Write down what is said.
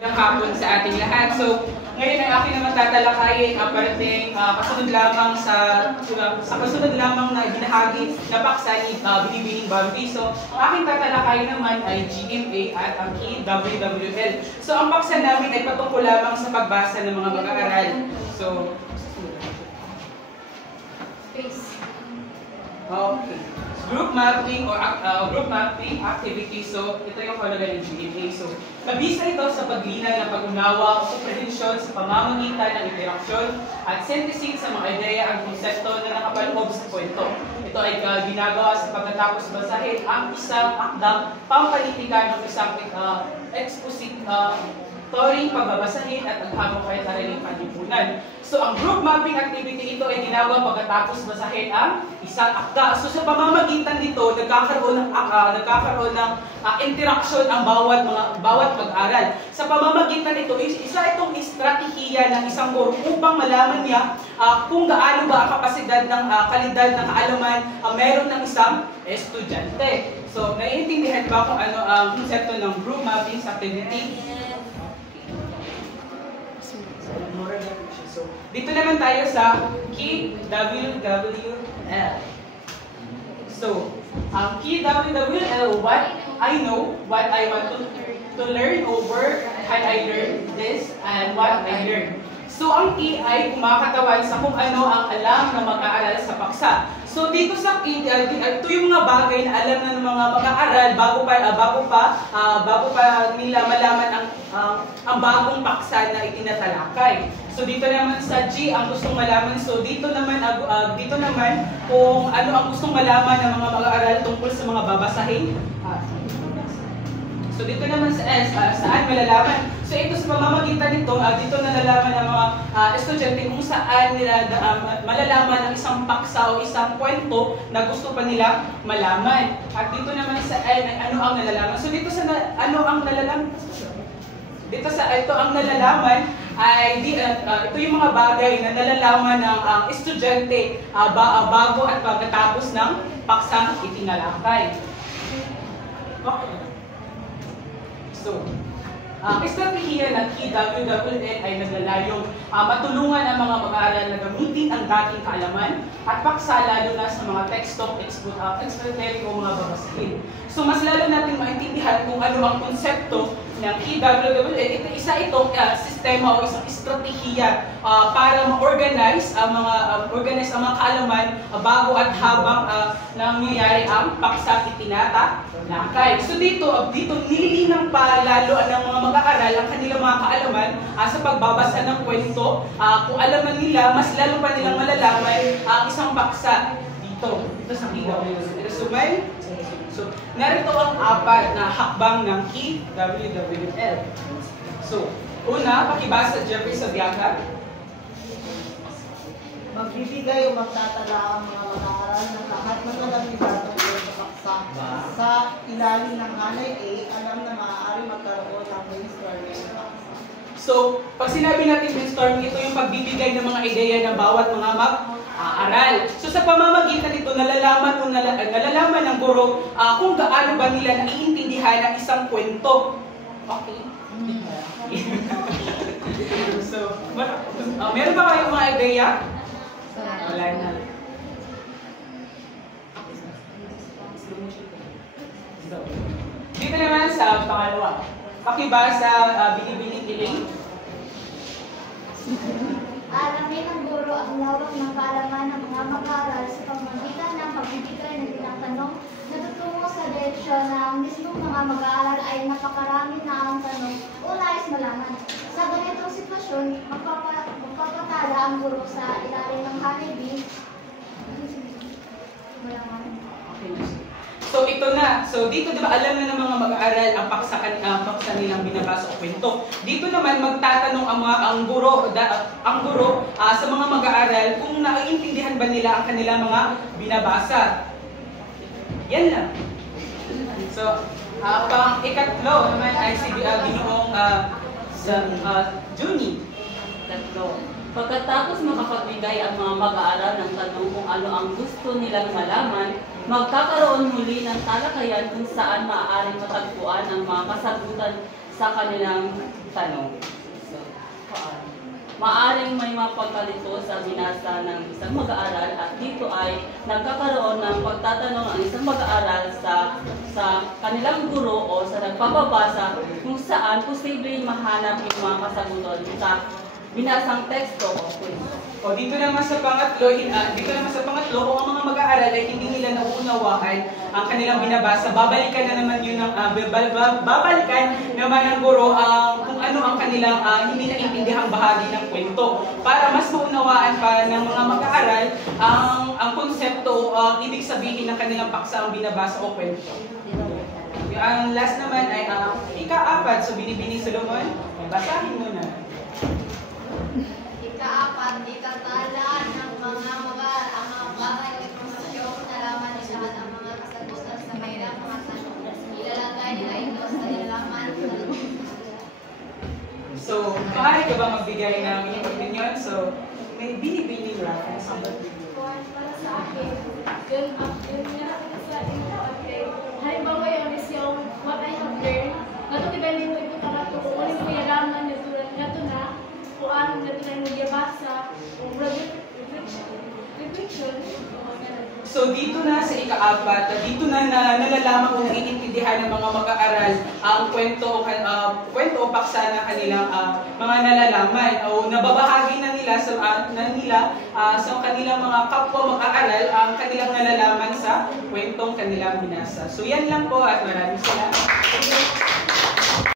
Ng hapon sa ating lahat. So, ngayon ay aking naman tatalakayin ang parating kasunod lamang sa kasunod lamang na binahagi na paksa ni Binibining Bambi. So, ang aking tatalakayin naman ay GMA at ang KWWL. So, ang paksa namin ay patungkol lamang sa pagbasa ng mga mag-aaral. So, space. Okay. Group mapping or group mapping activity. So, ito yung kahulugan ng GMA. So, kabisa ito sa paglinaw ng pag-unawa o komprehensyon sa pamamagitan ng interaksyon at synthesis sa mga ideya at konsepto na nakapaloob sa kwento. Ito ay ginagawa sa pagkatapos basahin ang isang akdang pampalitika ng isang expository pagbabasahin at naghamok kay sariling panlipunan. So, ang group mapping activity ito ay ginagawa pagkatapos basahin ang isang akda. So, sa pamamagitan dito, nagkakaroon ng interaksyon ang bawat mag-aral. Sa pamamagitan nito, isa itong estratehiya ng isang guro upang malaman niya kung gaano ba ang kapasidad ng kalidad ng kaalaman meron ng isang estudyante. So, naiintindihan ba kung ano ang konsepto ng group mapping activity? So, dito naman tayo sa KWWL. So, ang KWWL, what I know, what I want to learn over, how I learn this, and what I learn. So, ang K ay kumakatawan sa kung ano ang alam na mag-aaral sa paksa. So, dito sa K, ito yung mga bagay na alam na ng mga mag-aaral bago pa nila malaman ang bagong paksa na itinatalakay. So, dito naman sa G, ang gustong malaman. So, dito naman kung ano ang gustong malaman ng mga mag-aaral tungkol sa mga babasahin. So, dito naman sa S, saan malalaman. So, ito sa pamamagitan nito, dito nalalaman ng mga estudyante kung saan nila malalaman ang isang paksa o isang kwento na gusto pa nila malaman. At dito naman sa N ay ano ang nalalaman. So, dito sa ano ang nalalaman? Dito sa ito ang nalalaman ay ito yung mga bagay na nalalaman ng estudyante bago at pagkatapos ng paksang itinalakay. Okay. So, ang estratehiya ng KWWL ay naglalayong matulungan ang mga mag-aaral na gamitin ang dating kaalaman at paksa lalo na sa mga tekstong expository o mga babasahin. So, mas lalo natin maintindihan kung ano ang konsepto ng KWWL. Isa itong sistema o isang estratehiya para ma-organize ang mga kaalaman bago at habang nangyayari ang paksa itinalakay. So dito nililinang pa lalo ng mga mag-aaral ang kanilang mga kaalaman sa pagbabasa ng kwento. Kung alam na nila, mas lalo pa nilang malalaman ang isang paksa dito sa KWWL. So, narito ang apat na hakbang ng KWWL. So, una, pakibasa Jeffrey Sabiaga. Magbibigay o magtatala ang mga mag-aaral ng lahat ng kalamitan tungkol sa paksa. Sa ilalim ng hanay A, alam na maaari magkaroon ng brainstorming ng paksa. So, pag sinabi natin brainstorming, ito yung pagbibigay ng mga ideya ng bawat mga mag-aaral. So, sa pamamagitan nito, nalalaman ng guro kung gaano ba nila naiintindihan ang isang kwento. Okay? So, meron ba kayong mga ideya? Wala na. Dito naman sa pangalawa. Pakibasa Binibining Iling. Alamin ng guro ang lawak ng kaalaman ng mga mag-aaral sa pamamagitan ng pagbibigay ng tinatanong na tutungo sa direksyon na ang mismong mga mag-aaral ay napakarami na ang tanong o nais malaman. Sa ganitong sitwasyon, magpapatala ang guro sa ilalim ng honeybee. So ito na. So dito 'di ba alam na ng mga mag-aaral ang paksa nilang binabasa o kwento. Dito naman magtatanong ang guro sa mga mag-aaral kung naiintindihan ba nila ang kanilang mga binabasa. Yan lang. So pang ikatlo naman ay si Ginoong Juni. Tatlo. Pagkatapos makapagbigay ang mga mag-aaral ng tanong kung ano ang gusto nilang malaman, magkakaroon muli ng talakayan kung saan maaaring matagpuan ang mga kasagutan sa kanilang tanong. So, maaring may mapagkalito sa binasa ng isang mag-aaral at dito ay nagkakaroon ng pagtatanong ang isang mag-aaral sa kanilang guro o sa nagpapabasa kung saan posibleng mahanap yung mga kasagutan sa binasang teksto o kwento. O dito naman sa pangatlo, kung ang mga mag-aaral ay hindi nila nauunawaan ang kanilang binabasa, babalikan na naman yun babalikan naman ng guro kung ano ang kanilang hindi naintindihang bahagi ng kwento para mas maunawaan pa ng mga mag-aaral ang konsepto o ang ibig sabihin ng kanilang paksa ang binabasa o kwento. Ang last naman ay ika-4, so Binibining Solomon, basahin mo na. Ika-4, itatala ng mga ang mga bagay o impormasyon na laman ng lahat ang mga kasagutan sa mayroong mga tanong. Ilalagay nila ito sa nilalaman. So, maaari ka ba magbigay ng iyong opinion? So, may Binibining reference ang Para sa akin, yun sa inyo, okay. Halimbawa yun is yung what I have learned. Gato kita nito ito talaga kung ulit mo yaraman nito gato na kung ano gato na yung magyabasa o reflection. So dito na sa ika-4, dito na nalalaman kung naiintindihan ng mga mag-aaral ang kwento o paksa na kanilang mga nalalaman o nababahagi na nila sa kanilang mga kapwa mag-aaral ang kanilang nalalaman sa kwentong kanilang binasa. So yan lang po at maraming salamat.